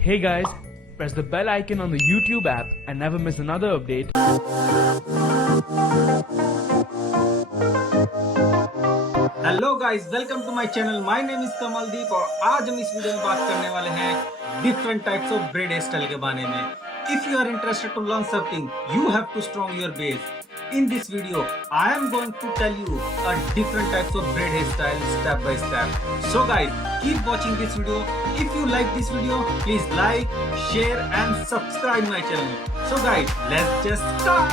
Hey guys, press the bell icon on the YouTube app and never miss another update. Hello guys, welcome to my channel. My name is Kamaldeep और आज हम इस video में बात करने वाले हैं different types of braid hair style के बारे में। If you are interested to learn something, you have to strong your base. In this video, I am going to tell you a different types of braid hairstyle step by step. So guys, keep watching this video. If you like this video, please like, share and subscribe my channel. So guys, let's just start.